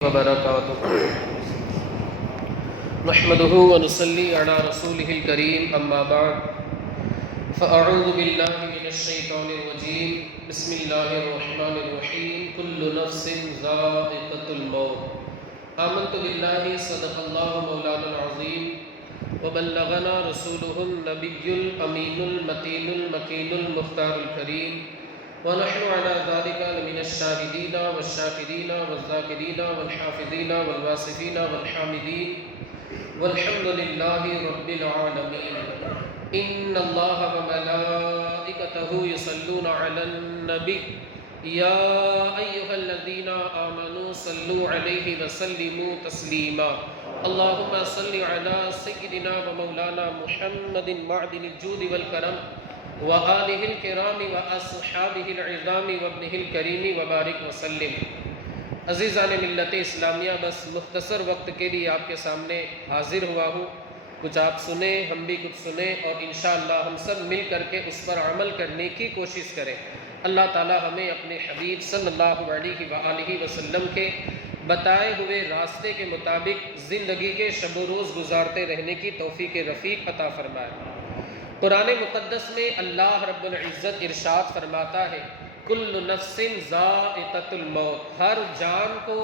وبرکاتہ نحمده ونصلي على رسوله الكريم اما بعد فاعوذ بالله من الشيطان الرجيم بسم الله الرحمن الرحيم كل نفس ذائقة الموت آمنت بالله صدق الله مولانا العظيم وبلغنا رسوله النبي الأمين المتين المكين المختار الكريم ونحن على ذلك لمن الشاهدين والشاكرين والذاكرين والحافظين والواصفين والحامدين والحمد لله رب العالمين إن الله وملائكته يصلون على النبي يا أيها الذين آمنوا صلوا عليه وسلموا تسليما اللهم صل على سيدنا ومولانا محمد معدن الجود والكرم وآلہ الکرام واصحابہ العظام وابنہ الکریم وبارک وسلم۔ عزیزان ملت اسلامیہ، بس مختصر وقت کے لیے آپ کے سامنے حاضر ہوا ہوں، کچھ آپ سنیں، ہم بھی کچھ سنیں، اور انشاءاللہ ہم سب مل کر کے اس پر عمل کرنے کی کوشش کریں۔ اللہ تعالی ہمیں اپنے حبیب صلی اللہ علیہ وآلہ وسلم کے بتائے ہوئے راستے کے مطابق زندگی کے شب و روز گزارتے رہنے کی توفیق رفیق عطا فرمائے۔ قرآن مقدس میں اللہ رب العزت ارشاد فرماتا ہے کل نفس ذائقۃ الموت، ہر جان کو،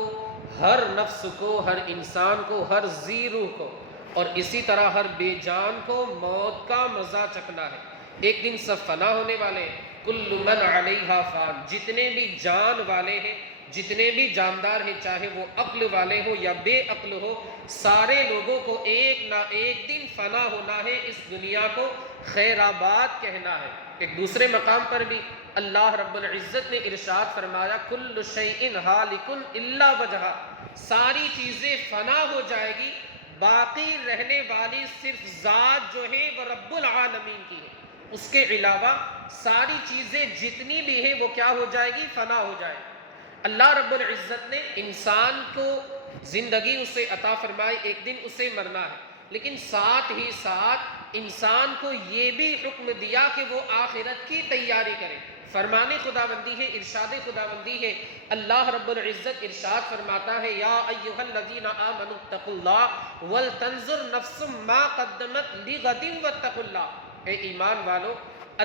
ہر نفس کو، ہر انسان کو، ہر ذی روح کو، اور اسی طرح ہر بے جان کو موت کا مزہ چکھنا ہے۔ ایک دن سب فنا ہونے والے ہیں۔ کل من علیہا فان، جتنے بھی جان والے ہیں، جتنے بھی جاندار ہیں، چاہے وہ عقل والے ہو یا بے عقل ہو، سارے لوگوں کو ایک نہ ایک دن فنا ہونا ہے، اس دنیا کو خیر آباد کہنا ہے۔ ایک دوسرے مقام پر بھی اللہ رب العزت نے ارشاد فرمایا کل شیء ہالک الا وجہہ، ساری چیزیں فنا ہو جائے گی، باقی رہنے والی صرف ذات جو ہے وہ رب العالمین کی ہے، اس کے علاوہ ساری چیزیں جتنی بھی ہیں وہ کیا ہو جائے گی؟ فنا ہو جائے گی۔ اللہ رب العزت نے انسان کو زندگی اسے عطا فرمائی، ایک دن اسے مرنا ہے، لیکن ساتھ ہی ساتھ انسان کو یہ بھی حکم دیا کہ وہ آخرت کی تیاری کرے۔ فرمان خداوندی ہے، ارشاد خداوندی ہے۔ اللہ رب العزت ارشاد فرماتا ہے یا ایھا الذین آمنوا اتقوا اللہ ولتنظر نفس ما قدمت لغد واتقوا اللہ، اے ایمان والو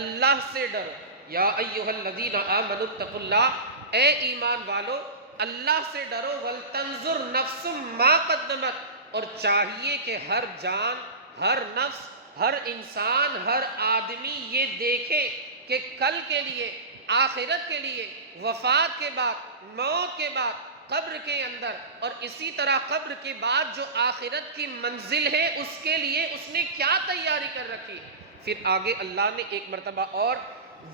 اللہ سے ڈرو۔ یا ایھا الذین آمنوا اتقوا اللہ، اے ایمان والو اللہ سے ڈرو۔ ولتنظر نفس ما قدمت، اور چاہیے کہ ہر جان، ہر نفس، ہر انسان، ہر آدمی یہ دیکھے کہ کل کے لیے، آخرت کے لیے، وفات کے بعد، موت کے بعد، قبر کے اندر، اور اسی طرح قبر کے بعد جو آخرت کی منزل ہے اس کے لیے اس نے کیا تیاری کر رکھی۔ پھر آگے اللہ نے ایک مرتبہ اور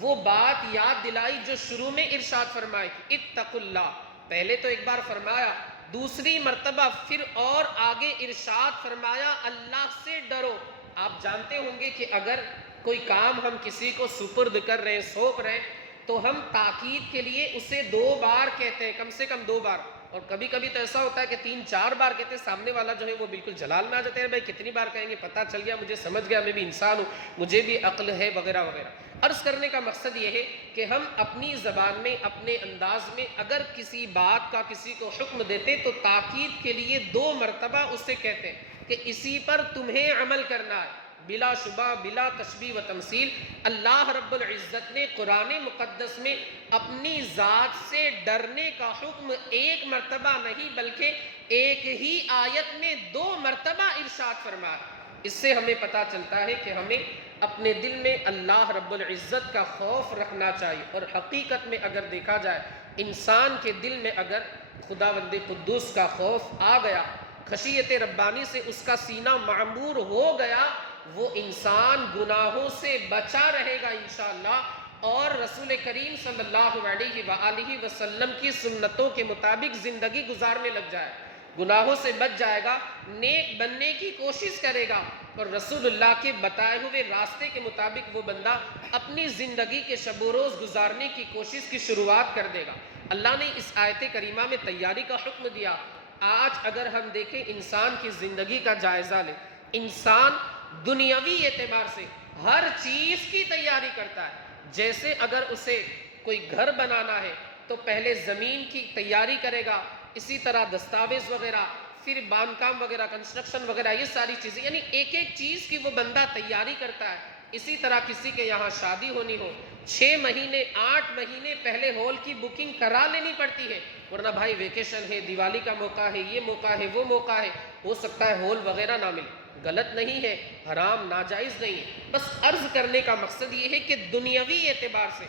وہ بات یاد دلائی جو شروع میں ارشاد فرمائی تھی، اتقوا اللہ، پہلے تو ایک بار فرمایا، دوسری مرتبہ پھر اور آگے ارشاد فرمایا اللہ سے ڈرو۔ آپ جانتے ہوں گے کہ اگر کوئی کام ہم کسی کو سپرد کر رہے ہیں، سونپ رہے ہیں، تو ہم تاکید کے لیے اسے 2 بار کہتے ہیں، کم سے کم 2 بار، اور کبھی کبھی تو ایسا ہوتا ہے کہ 3-4 بار کہتے ہیں، سامنے والا جو ہے وہ بالکل جلال میں آ جاتے ہیں، بھائی کتنی بار کہیں گے، پتہ چل گیا، مجھے سمجھ گیا، میں بھی انسان ہوں، مجھے بھی عقل ہے، وغیرہ وغیرہ۔ عرض کرنے کا مقصد یہ ہے کہ ہم اپنی زبان میں، اپنے انداز میں اگر کسی بات کا کسی کو حکم دیتے تو تاکید کے لیے 2 مرتبہ اسے کہتے ہیں کہ اسی پر تمہیں عمل کرنا ہے، بلا شبہ، بلا تشبیہ و تمثیل۔ اللہ رب العزت نے قرآن مقدس میں اپنی ذات سے ڈرنے کا حکم 1 مرتبہ نہیں بلکہ ایک ہی آیت میں 2 مرتبہ ارشاد فرمایا۔ اس سے ہمیں پتہ چلتا ہے کہ ہمیں اپنے دل میں اللہ رب العزت کا خوف رکھنا چاہیے، اور حقیقت میں اگر دیکھا جائے انسان کے دل میں اگر خداوند قدوس کا خوف آ گیا، خشیت ربانی سے اس کا سینہ معمور ہو گیا، وہ انسان گناہوں سے بچا رہے گا انشاءاللہ، اور رسول کریم صلی اللہ علیہ وآلہ وسلم کی سنتوں کے مطابق زندگی گزارنے لگ جائے، گناہوں سے بچ جائے گا، نیک بننے کی کوشش کرے گا، اور رسول اللہ کے بتائے ہوئے راستے کے مطابق وہ بندہ اپنی زندگی کے شب و روز گزارنے کی کوشش کی شروعات کر دے گا۔ اللہ نے اس آیت کریمہ میں تیاری کا حکم دیا۔ آج اگر ہم دیکھیں انسان کی زندگی کا جائزہ لیں، انسان دنیاوی اعتبار سے ہر چیز کی تیاری کرتا ہے۔ جیسے اگر اسے کوئی گھر بنانا ہے تو پہلے زمین کی تیاری کرے گا، اسی طرح دستاویز وغیرہ، پھر باندھکام وغیرہ، کنسٹرکشن وغیرہ، یہ ساری چیزیں، یعنی ایک ایک چیز کی وہ بندہ تیاری کرتا ہے۔ اسی طرح کسی کے یہاں شادی ہونی ہو، 6 مہینے 8 مہینے پہلے ہال کی بکنگ کرا لینی پڑتی ہے، ورنہ بھائی ویکیشن ہے، دیوالی کا موقع ہے، یہ موقع ہے، وہ موقع ہے، ہو سکتا ہے ہال وغیرہ نہ ملے۔ غلط نہیں ہے، حرام ناجائز نہیں ہے، بس عرض کرنے کا مقصد یہ ہے کہ دنیاوی اعتبار سے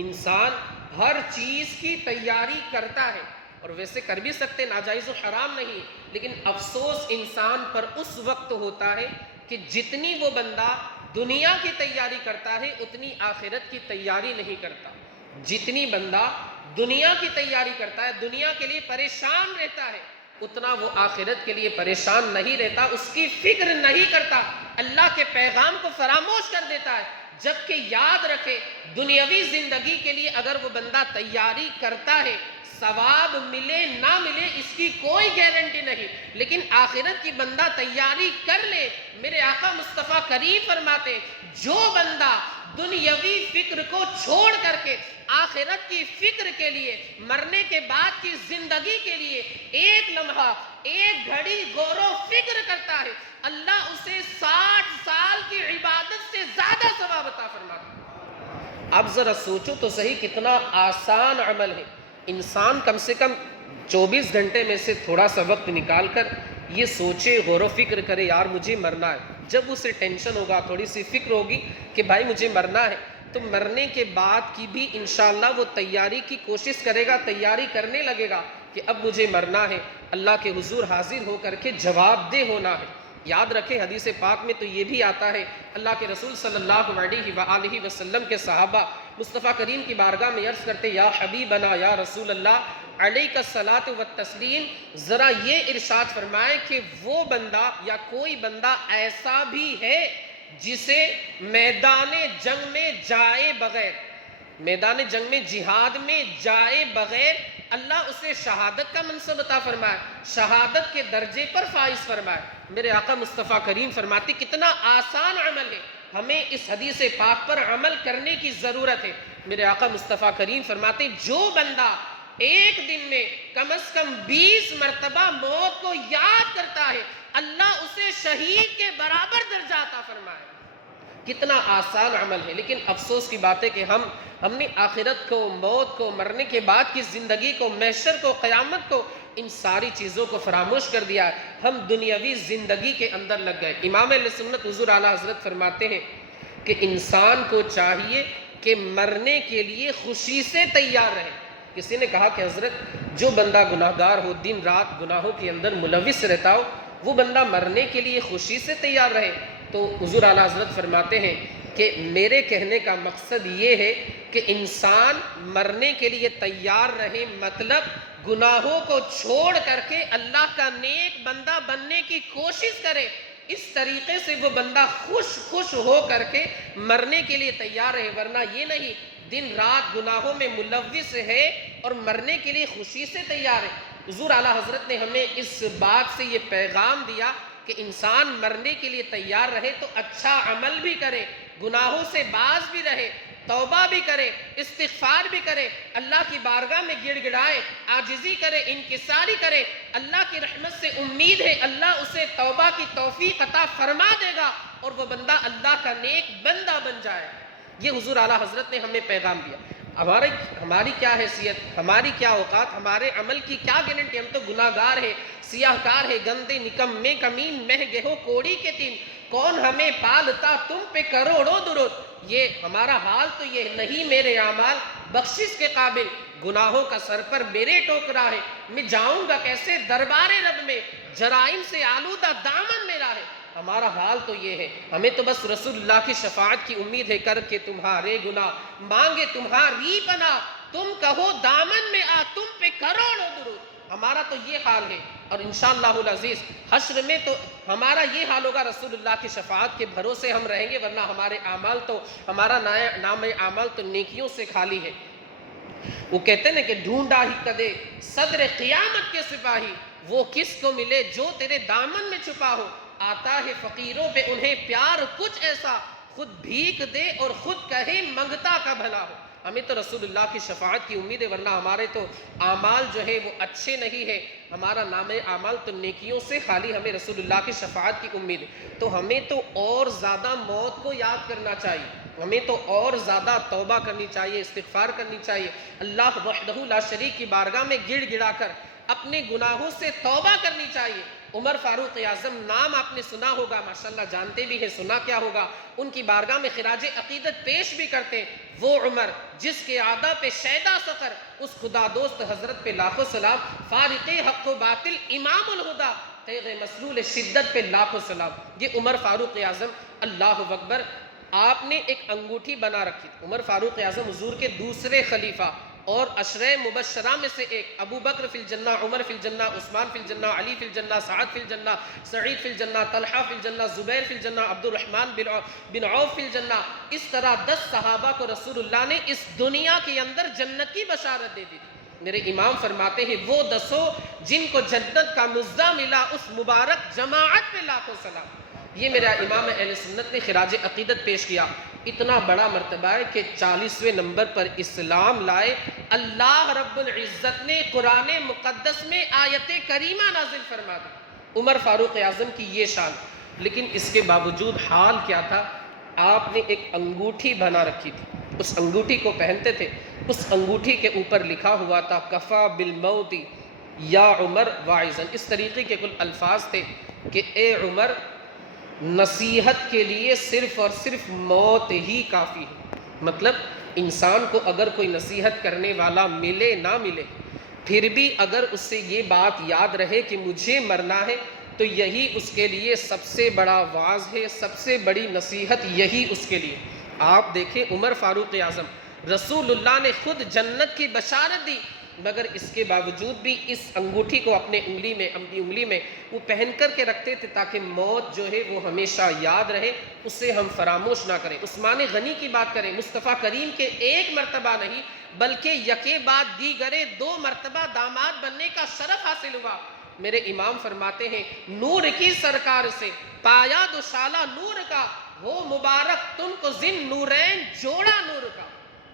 انسان ہر چیز کی تیاری کرتا ہے، اور ویسے کر بھی سکتے، ناجائز و حرام نہیں، لیکن افسوس انسان پر اس وقت ہوتا ہے کہ جتنی وہ بندہ دنیا کی تیاری کرتا ہے اتنی آخرت کی تیاری نہیں کرتا۔ جتنی بندہ دنیا کی تیاری کرتا ہے، دنیا کے لیے پریشان رہتا ہے، اتنا وہ آخرت کے لیے پریشان نہیں رہتا، اس کی فکر نہیں کرتا، اللہ کے پیغام کو فراموش کر دیتا ہے۔ جبکہ یاد رکھے، دنیاوی زندگی کے لیے اگر وہ بندہ تیاری کرتا ہے، ثواب ملے نہ ملے اس کی کوئی گارنٹی نہیں، لیکن آخرت کی بندہ تیاری کر لے، میرے آقا مصطفیٰ کریم فرماتے جو بندہ دنیاوی فکر کو چھوڑ کر کے آخرت کی فکر کے لیے، مرنے کے بعد کی زندگی کے لیے ایک لمحہ ایک گھڑی غور و فکر کرتا ہے، اللہ اسے 60 سال کی عبادت سے زیادہ ثواب عطا فرماتا ہے۔ اب ذرا سوچو تو صحیح، کتنا آسان عمل ہے۔ انسان کم سے کم 24 گھنٹے میں سے تھوڑا سا وقت نکال کر یہ سوچے، غور و فکر کرے، یار مجھے مرنا ہے۔ جب اسے ٹینشن ہوگا، تھوڑی سی فکر ہوگی کہ بھائی مجھے مرنا ہے، تو مرنے کے بعد کی بھی انشاءاللہ وہ تیاری کی کوشش کرے گا، تیاری کرنے لگے گا کہ اب مجھے مرنا ہے، اللہ کے حضور حاضر ہو کر کے جواب دہ ہونا ہے۔ یاد رکھیں، حدیث پاک میں تو یہ بھی آتا ہے، اللہ کے رسول صلی اللہ علیہ وآلہ وسلم کے صحابہ مصطفیٰ کریم کی بارگاہ میں عرض کرتے، یا حبیبنا یا رسول اللہ علیک الصلاۃ والتسلیم، ذرا یہ ارشاد فرمائے کہ وہ بندہ یا کوئی بندہ ایسا بھی ہے جسے میدان جنگ میں جائے بغیر، میدان جنگ میں جہاد میں جائے بغیر اللہ اسے شہادت کا منصب عطا فرمائے، شہادت کے درجے پر فائز فرمائے۔ میرے آقا مصطفیٰ کریم فرماتے کتنا آسان عمل ہے، ہمیں اس حدیث پاک پر عمل کرنے کی ضرورت ہے۔ میرے آقا مصطفیٰ کریم فرماتے جو بندہ ایک دن میں کم از کم 20 مرتبہ موت کو یاد کرتا ہے، اللہ اسے شہید کے برابر درجہ عطا فرمائے۔ کتنا آسان عمل ہے، لیکن افسوس کی بات ہے کہ ہم نے آخرت کو، موت کو، مرنے کے بعد کی زندگی کو، محشر کو، قیامت کو، ان ساری چیزوں کو فراموش کر دیا ہے، ہم دنیاوی زندگی کے اندر لگ گئے۔ امام اہل سنت حضور اعلیٰ حضرت فرماتے ہیں کہ انسان کو چاہیے کہ مرنے کے لیے خوشی سے تیار رہے۔ کسی نے کہا کہ حضرت جو بندہ گناہ گار ہو، دن رات گناہوں کے اندر ملوث رہتا ہو، وہ بندہ مرنے کے لیے خوشی سے تیار رہے؟ تو حضور اعلیٰ حضرت فرماتے ہیں کہ میرے کہنے کا مقصد یہ ہے کہ انسان مرنے کے لیے تیار رہے، مطلب گناہوں کو چھوڑ کر کے اللہ کا نیک بندہ بننے کی کوشش کرے، اس طریقے سے وہ بندہ خوش ہو کر کے مرنے کے لیے تیار رہے، ورنہ یہ نہیں دن رات گناہوں میں ملوث ہے اور مرنے کے لیے خوشی سے تیار ہے۔ حضور اعلیٰ حضرت نے ہمیں اس بات سے یہ پیغام دیا کہ انسان مرنے کے لیے تیار رہے تو اچھا عمل بھی کرے، گناہوں سے باز بھی رہے، توبہ بھی کرے، استغفار بھی کرے، اللہ کی بارگاہ میں گڑ گڑائے، عاجزی کرے، انکساری کرے۔ اللہ کی رحمت سے امید ہے اللہ اسے توبہ کی توفیق عطا فرما دے گا اور وہ بندہ اللہ کا نیک بندہ بن جائے۔ یہ حضور اعلیٰ حضرت نے ہمیں پیغام دیا۔ ہماری کیا حیثیت، ہماری کیا اوقات، ہمارے عمل کی کیا گارنٹی؟ ہم تو گناہ گار ہے، سیاہ کار ہے، گندے نکمے کمین مہنگے ہو کوڑی کے تین، کون ہمیں پالتا تم پہ کروڑوں درود۔ یہ ہمارا حال تو یہ نہیں، میرے اعمال بخشش کے قابل، گناہوں کا سر پر میرے ٹوکرا ہے، میں جاؤں گا کیسے دربار رب میں، جرائم سے آلودہ دامن میرا ہے۔ ہمارا حال تو یہ ہے، ہمیں تو بس رسول اللہ کی شفاعت کی امید ہے، کر کے تمہارے گناہ مانگے تمہاری پناہ، تم کہو دامن میں آ تم پہ کروڑوں درود۔ ہمارا تو یہ حال ہے، اور انشاءاللہ العزیز حشر میں تو ہمارا یہ حال ہوگا، رسول اللہ کی شفاعت کے بھروسے ہم رہیں گے، ورنہ ہمارے اعمال تو، ہمارا نام اعمال تو نیکیوں سے خالی ہے۔ وہ کہتے ہیں کہ ڈھونڈا ہی کدے صدر قیامت کے سپاہی، وہ کس کو ملے جو تیرے دامن میں چھپا ہو، آتا ہے فقیروں پہ انہیں پیار کچھ ایسا، خود بھیک دے اور خود کہے منگتا کا بھلا ہو۔ ہمیں تو رسول اللہ کی شفاعت کی امید ہے، ورنہ ہمارے تو اعمال جو ہے وہ اچھے نہیں ہے، ہمارا نام اعمال تو نیکیوں سے خالی، ہمیں رسول اللہ کی شفاعت کی امید ہے۔ تو ہمیں تو اور زیادہ موت کو یاد کرنا چاہیے، ہمیں تو اور زیادہ توبہ کرنی چاہیے، استغفار کرنی چاہیے، اللہ وحدہ لا شریک کی بارگاہ میں گڑ گڑا کر اپنے گناہوں سے توبہ کرنی چاہیے۔ عمر فاروق اعظم نام آپ نے سنا ہوگا، ماشاءاللہ جانتے بھی ہیں، سنا کیا ہوگا، ان کی بارگاہ میں خراج عقیدت پیش بھی کرتے ہیں۔ وہ عمر جس کے عادہ پہ شیدا سقر، اس خدا دوست حضرت پہ لاکھوں سلام، فارق حق و باطل امام الہدا، تیغ مسلول شدت پہ لاکھوں سلام۔ یہ عمر فاروق اعظم، اللہ اکبر، آپ نے ایک انگوٹھی بنا رکھی تھی۔ عمر فاروق اعظم حضور کے دوسرے خلیفہ اور عشرہ مبشرہ میں سے ایک، ابو بکر فی الجنہ، عمر فی الجنہ، عثمان فی الجنہ، علی فی الجنہ، سعد فی الجنہ، سعید فی الجنہ، طلحہ فی الجنہ، زبیر فی الجنہ، عبد الرحمن بن عوف فی الجنہ۔ اس طرح 10 صحابہ کو رسول اللہ نے اس دنیا کے اندر جنت کی بشارت دے دی تھی۔ میرے امام فرماتے ہیں وہ 10 جن کو جنت کا نزلہ ملا، اس مبارک جماعت پہ لاکھوں سلام۔ یہ میرا امام اہل سنت نے خراج عقیدت پیش کیا۔ اتنا بڑا مرتبہ ہے کہ 40ویں نمبر پر اسلام لائے۔ اللہ رب العزت نے قرآن مقدس میں آیت کریمہ نازل فرما دی، عمر فاروق اعظم کی یہ شان۔ لیکن اس کے باوجود حال کیا تھا، آپ نے ایک انگوٹھی بنا رکھی تھی، اس انگوٹھی کو پہنتے تھے، اس انگوٹھی کے اوپر لکھا ہوا تھا کفا بالموت یا عمر واعظا۔ اس طریقے کے کل الفاظ تھے کہ اے عمر، نصیحت کے لیے صرف اور صرف موت ہی کافی ہے۔ مطلب انسان کو اگر کوئی نصیحت کرنے والا ملے نہ ملے، پھر بھی اگر اس سے یہ بات یاد رہے کہ مجھے مرنا ہے، تو یہی اس کے لیے سب سے بڑا واعظ ہے، سب سے بڑی نصیحت یہی اس کے لیے۔ آپ دیکھیں عمر فاروق اعظم، رسول اللہ نے خود جنت کی بشارت دی، مگر اس کے باوجود بھی اس انگوٹھی کو اپنی انگلی میں وہ پہن کر کے رکھتے تھے تاکہ موت جو ہے وہ ہمیشہ یاد رہے، اسے ہم فراموش نہ کریں۔ عثمان غنی کی بات کریں، مصطفیٰ کریم کے ایک مرتبہ نہیں بلکہ یکے بعد دیگرے 2 مرتبہ داماد بننے کا شرف حاصل ہوا۔ میرے امام فرماتے ہیں نور کی سرکار سے پایا دوشالہ نور کا، وہ مبارک تن کو زن نورین جوڑا نور کا۔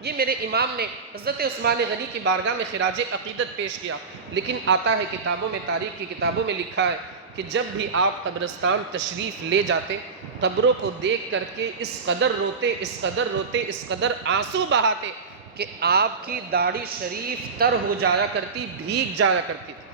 یہ میرے امام نے حضرت عثمان غنی کی بارگاہ میں خراج عقیدت پیش کیا۔ لیکن آتا ہے کتابوں میں، تاریخ کی کتابوں میں لکھا ہے کہ جب بھی آپ قبرستان تشریف لے جاتے، قبروں کو دیکھ کر کے اس قدر روتے، اس قدر روتے، اس قدر آنسو بہاتے کہ آپ کی داڑھی شریف تر ہو جایا کرتی، بھیگ جایا کرتی تھی۔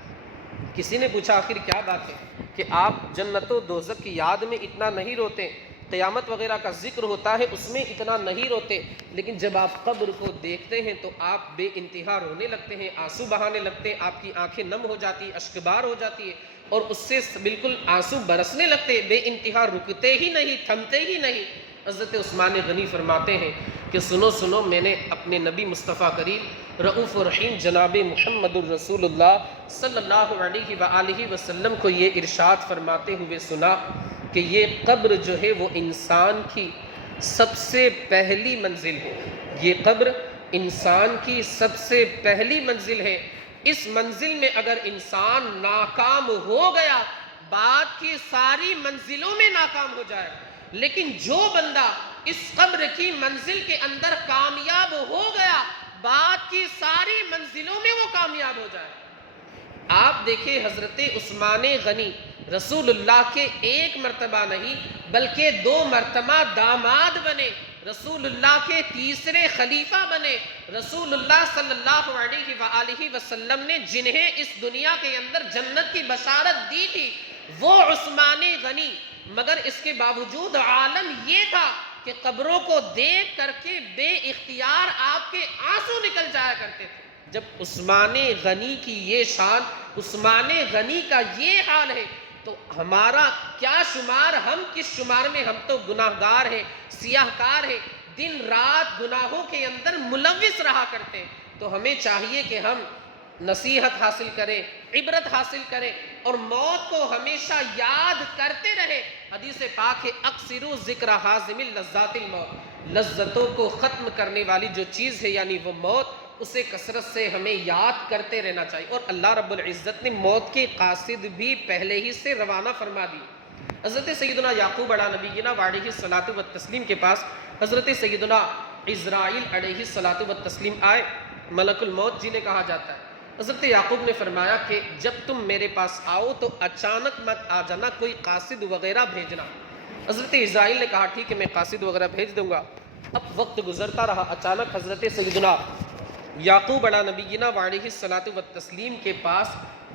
کسی نے پوچھا آخر کیا بات ہے کہ آپ جنت و دوزخ کی یاد میں اتنا نہیں روتے، قیامت وغیرہ کا ذکر ہوتا ہے اس میں اتنا نہیں روتے، لیکن جب آپ قبر کو دیکھتے ہیں تو آپ بے انتہا رونے لگتے ہیں، آنسو بہانے لگتے ہیں، آپ کی آنکھیں نم ہو جاتی ہیں، اشکبار ہو جاتی ہے، اور اس سے بالکل آنسو برسنے لگتے ہیں، بے انتہا، رکتے ہی نہیں، تھمتے ہی نہیں۔ حضرت عثمان غنی فرماتے ہیں کہ سنو سنو، میں نے اپنے نبی مصطفیٰ کریم رؤوف الرحیم جناب محمد الرسول اللہ صلی اللہ علیہ وآلہ وسلم کو یہ ارشاد فرماتے ہوئے سنا کہ یہ قبر جو ہے وہ انسان کی سب سے پہلی منزل ہے، یہ قبر انسان کی سب سے پہلی منزل ہے۔ اس منزل میں اگر انسان ناکام ہو گیا، بعد کی ساری منزلوں میں ناکام ہو جائے، لیکن جو بندہ اس قبر کی منزل کے اندر کامیاب ہو گیا، بعد کی ساری منزلوں میں وہ کامیاب ہو جائے۔ آپ دیکھیں حضرت عثمان غنی رسول اللہ کے ایک مرتبہ نہیں بلکہ 2 مرتبہ داماد بنے، رسول اللہ کے تیسرے خلیفہ بنے۔ رسول اللہ صلی اللہ علیہ وآلہ وسلم نے جنہیں اس دنیا کے اندر جنت کی بشارت دی تھی وہ عثمان غنی، مگر اس کے باوجود عالم یہ تھا کہ قبروں کو دیکھ کر کے بے اختیار آپ کے آنسو نکل جایا کرتے تھے۔ جب عثمان غنی کی یہ شان، عثمان غنی کا یہ حال ہے تو ہمارا کیا شمار، ہم کس شمار میں؟ ہم تو گناہگار ہیں، سیاہ کار ہیں، دن رات گناہوں کے اندر ملوث رہا کرتے ہیں۔ تو ہمیں چاہیے کہ ہم نصیحت حاصل کریں، عبرت حاصل کریں اور موت کو ہمیشہ یاد کرتے رہیں۔ حدیث پاک ہے اکثروا ذکر حازم اللذات الموت، لذتوں کو ختم کرنے والی جو چیز ہے یعنی وہ موت، اسے کثرت سے ہمیں یاد کرتے رہنا چاہیے۔ اور اللہ رب العزت نے موت کے قاصد بھی پہلے ہی سے روانہ فرما دی۔ حضرت سیدنا یعقوب علیہ نبینا وعلیہ الصلاۃ والتسلیم کے پاس حضرت سیدنا اسرائیل علیہ الصلاۃ والتسلیم آئے، ملک الموت جنہیں کہا جاتا ہے، حضرت یعقوب نے فرمایا کہ جب تم میرے پاس آؤ تو اچانک مت آ جانا، کوئی قاصد وغیرہ بھیجنا۔ حضرت اسرائیل نے کہا ٹھیک ہے میں قاصد وغیرہ بھیج دوں گا۔ اب وقت گزرتا رہا، اچانک حضرت سیدنا یعقوب علیہ نبینا وعلیہ الصلاۃ والتسلیم کے پاس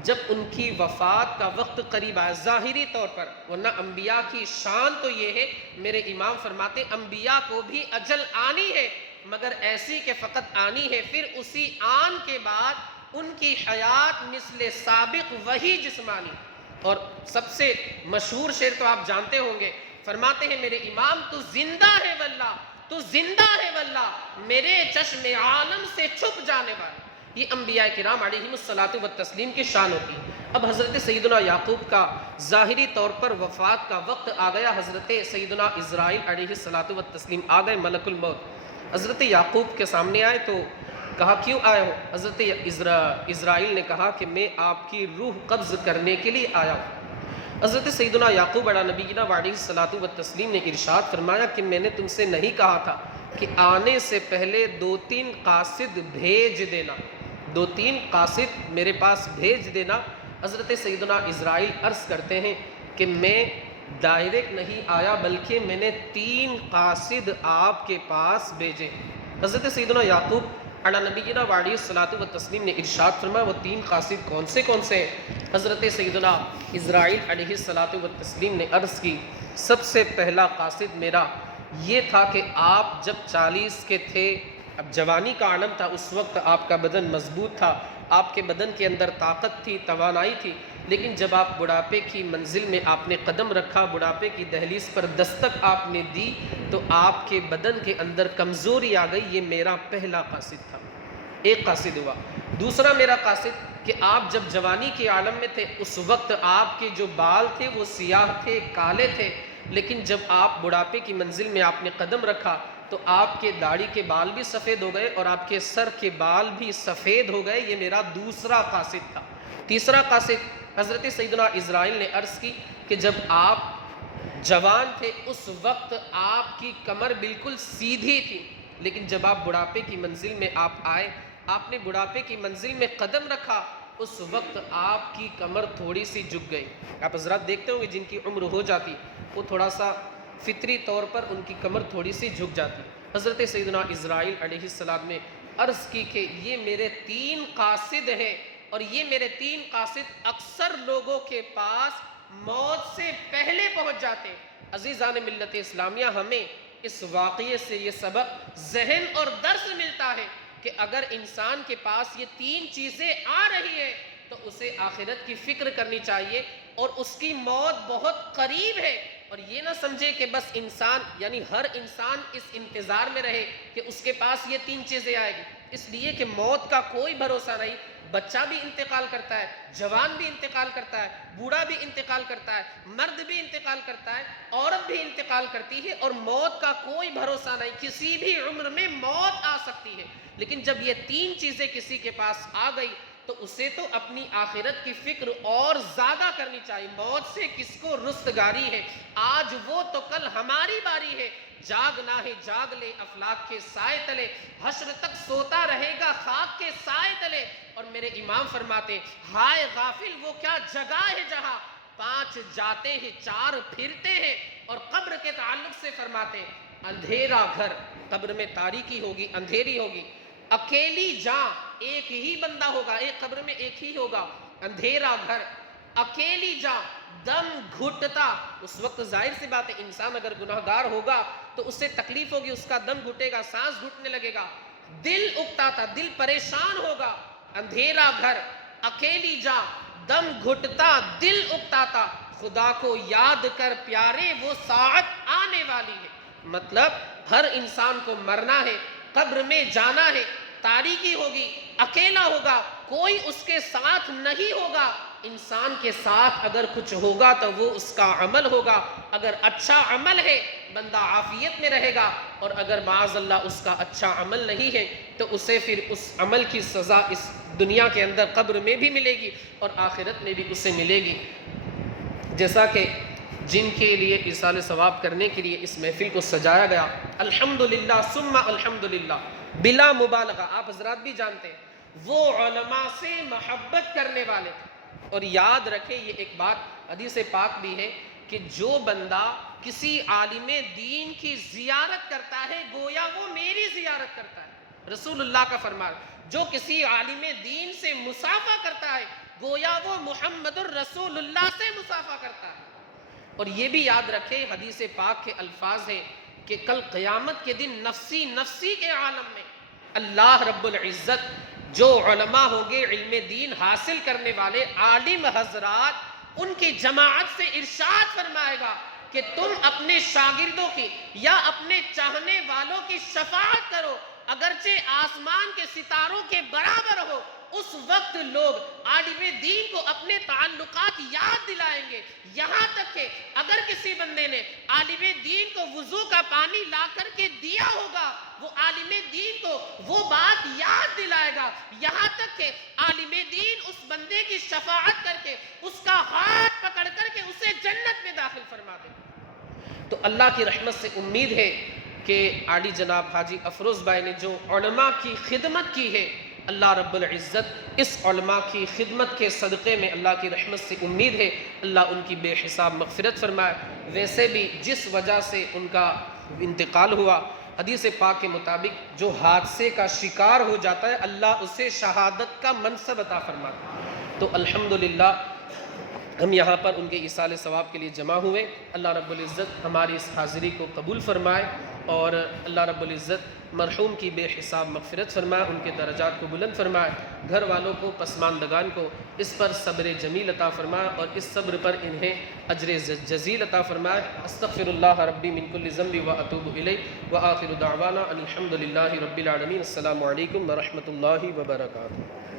جب ان کی وفات کا وقت قریب آیا، ظاہری طور پر، ورنہ انبیاء کی شان تو یہ ہے، میرے امام فرماتے انبیاء کو بھی اجل آنی ہے، مگر ایسی کہ فقط آنی ہے، پھر اسی آن کے بعد ان کی حیات مثل سابق وہی جسمانی۔ اور سب سے مشہور شعر تو آپ جانتے ہوں گے، فرماتے ہیں میرے امام تو زندہ ہے واللہ، تو زندہ ہے واللہ، میرے چشم عالم سے چھپ جانے والا۔ یہ انبیاء کرام علیہم الصلاۃ والتسلیم کی شان ہوتی ہے۔ اب حضرت سیدنا یعقوب کا ظاہری طور پر وفات کا وقت آ گیا، حضرت سیدنا اسرائیل علیہ الصلاۃ والتسلیم آ گئے، ملک الموت حضرت یعقوب کے سامنے آئے تو کہا کیوں آئے ہو؟ حضرت اسرائیل نے کہا کہ میں آپ کی روح قبض کرنے کے لیے آیا ہوں۔ حضرت سیدنا یعقوب علیہ نبینا وعلیہ الصلاۃ والتسلیم نے ارشاد فرمایا کہ میں نے تم سے نہیں کہا تھا کہ آنے سے پہلے 2-3 قاصد بھیج دینا، 2-3 قاصد میرے پاس بھیج دینا۔ حضرت سیدنا اسرائیل عرض کرتے ہیں کہ میں ڈائریکٹ نہیں آیا بلکہ میں نے 3 قاصد آپ کے پاس بھیجے۔ حضرت سیدنا یعقوب علیہ نبینا وعلیہ الصلاۃ والتسلیم نے ارشاد فرمایا وہ 3 قاصد کون سے ہیں؟ حضرت سیدنا اسرائیل علیہ الصلاۃ والتسلیم نے عرض کی سب سے پہلا قاصد میرا یہ تھا کہ آپ جب 40 کے تھے، اب جوانی کا عالم تھا، اس وقت آپ کا بدن مضبوط تھا، آپ کے بدن کے اندر طاقت تھی، توانائی تھی، لیکن جب آپ بڑھاپے کی منزل میں آپ نے قدم رکھا، بڑھاپے کی دہلیز پر دستک آپ نے دی تو آپ کے بدن کے اندر کمزوری آ گئی۔ یہ میرا پہلا قاصد تھا، ایک قاصد ہوا۔ دوسرا میرا قاصد کہ آپ جب جوانی کے عالم میں تھے اس وقت آپ کے جو بال تھے وہ سیاہ تھے، کالے تھے، لیکن جب آپ بڑھاپے کی منزل میں آپ نے قدم رکھا تو آپ کے داڑھی کے بال بھی سفید ہو گئے اور آپ کے سر کے بال بھی سفید ہو گئے۔ یہ میرا دوسرا قاصد تھا۔ تیسرا قاصد حضرت سیدنا اسرائیل نے عرض کی کہ جب آپ جوان تھے اس وقت آپ کی کمر بالکل سیدھی تھی، لیکن جب آپ بڑھاپے کی منزل میں آپ آئے، آپ نے بڑھاپے کی منزل میں قدم رکھا، اس وقت آپ کی کمر تھوڑی سی جھک گئی۔ آپ حضرات دیکھتے ہوں گے جن کی عمر ہو جاتی وہ تھوڑا سا فطری طور پر ان کی کمر تھوڑی سی جھک جاتی۔ حضرت سیدنا اسرائیل علیہ السلام نے عرض کی کہ یہ میرے 3 قاصد ہیں، اور یہ میرے 3 قاصد اکثر لوگوں کے پاس موت سے پہلے پہنچ جاتے ہیں۔ عزیزان ملت اسلامیہ، ہمیں اس واقعے سے یہ سبق ذہن اور درس ملتا ہے کہ اگر انسان کے پاس یہ 3 چیزیں آ رہی ہیں تو اسے آخرت کی فکر کرنی چاہیے، اور اس کی موت بہت قریب ہے، اور یہ نہ سمجھے کہ بس انسان یعنی ہر انسان اس انتظار میں رہے کہ اس کے پاس یہ 3 چیزیں آئے گی، اس لیے کہ موت کا کوئی بھروسہ نہیں۔ بچہ بھی انتقال کرتا ہے، جوان بھی انتقال کرتا ہے، بوڑھا بھی انتقال کرتا ہے، مرد بھی انتقال کرتا ہے، عورت بھی انتقال کرتی ہے، اور موت کا کوئی بھروسہ نہیں، کسی بھی عمر میں موت آ سکتی ہے۔ لیکن جب یہ 3 چیزیں کسی کے پاس آ گئی تو اسے تو اپنی آخرت کی فکر اور زیادہ کرنی چاہیے۔ موت سے کس کو رستگاری ہے؟ آج وہ تو کل ہماری باری ہے۔ جاگنا ہے جاگ لے افلاک کے سائے تلے، حشر تک سوتا رہے گا خاک کے سائے تلے۔ اور میرے امام فرماتے ہائے غافل وہ کیا جگہ ہے جہاں 5 جاتے ہیں 4 پھرتے ہیں۔ اور قبر کے تعلق سے فرماتے اندھیرا گھر، قبر میں تاریکی ہوگی، اندھیری ہوگی، اکیلی جاں، ایک ہی بندہ ہوگا، ایک قبر میں ایک ہی ہوگا، اندھیرا گھر، اکیلی جاں، دم گھٹتا۔ اس وقت ظاہر سی بات ہے انسان اگر گناہگار ہوگا تو اس سے تکلیف ہوگی، اس کا دم گھٹے گا، سانس گھٹنے لگے گا، دل اکتاتا، دل پریشان ہوگا۔ اندھیرا گھر، اکیلی جاں، دم گھٹتا، دل اکتاتا، خدا کو یاد کر پیارے وہ ساعت آنے والی ہے۔ مطلب ہر انسان کو مرنا ہے، قبر میں جانا ہے، تاریکی ہوگی، اکیلا ہوگا، کوئی اس کے ساتھ نہیں ہوگا۔ انسان کے ساتھ اگر کچھ ہوگا تو وہ اس کا عمل ہوگا، اگر اچھا عمل ہے بندہ عافیت میں رہے گا، اور اگر معاذ اللہ اس کا اچھا عمل نہیں ہے تو اسے پھر اس عمل کی سزا اس دنیا کے اندر قبر میں بھی ملے گی اور آخرت میں بھی اسے ملے گی۔ جیسا کہ جن کے لیے ایصال ثواب کرنے کے لیے اس محفل کو سجایا گیا، الحمدللہ ثم الحمدللہ بلا مبالغہ. آپ حضرات بھی جانتے ہیں وہ علماء سے محبت کرنے والے تھے. اور یاد رکھیں یہ ایک بات حدیث پاک بھی ہے کہ جو بندہ کسی عالم دین کی زیارت کرتا ہے گویا وہ میری زیارت کرتا ہے. رسول اللہ کا فرمان جو کسی عالم دین سے مصافحہ کرتا ہے گویا وہ محمد الرسول اللہ سے مصافحہ کرتا ہے. اور یہ بھی یاد رکھیں حدیث پاک کے الفاظ ہیں کہ کل قیامت کے دن نفسی نفسی کے عالم میں اللہ رب العزت جو علماء ہوں گے علم دین حاصل کرنے والے عالم حضرات ان کی جماعت سے ارشاد فرمائے گا کہ تم اپنے شاگردوں کی یا اپنے چاہنے والوں کی شفاعت کرو اگرچہ آسمان کے ستاروں کے برابر ہو. اس وقت لوگ عالم دین کو اپنے تعلقات یاد دلائیں گے یہاں تک کہ اگر کسی بندے نے عالم دین کو وضو کا پانی لا کر کے دیا ہوگا وہ عالم دین کو وہ بات یاد دلائے گا یہاں تک کہ عالم دین اس بندے کی شفاعت کر کے اس کا ہاتھ پکڑ کر کے اسے جنت میں داخل فرما دے. تو اللہ کی رحمت سے امید ہے کہ عالی جناب حاجی افروز بھائی نے جو علماء کی خدمت کی ہے اللہ رب العزت اس علماء کی خدمت کے صدقے میں اللہ کی رحمت سے امید ہے اللہ ان کی بے حساب مغفرت فرمائے. ویسے بھی جس وجہ سے ان کا انتقال ہوا حدیث پاک کے مطابق جو حادثے کا شکار ہو جاتا ہے اللہ اسے شہادت کا منصب عطا فرماتا ہے. تو الحمدللہ ہم یہاں پر ان کے ایصال ثواب کے لیے جمع ہوئے. اللہ رب العزت ہماری اس حاضری کو قبول فرمائے اور اللہ رب العزت مرحوم کی بے حساب مغفرت فرمائے ان کے درجات کو بلند فرمائے. گھر والوں کو پسماندگان کو اس پر صبر جمیل عطا فرمائے اور اس صبر پر انہیں اجر جزیل عطا فرمائے. استغفر اللہ ربی من کل ذنب واتوب الیہ وآخر دعوانا ان الحمد للہ رب العالمین. السلام علیکم ورحمۃ اللہ وبرکاتہ.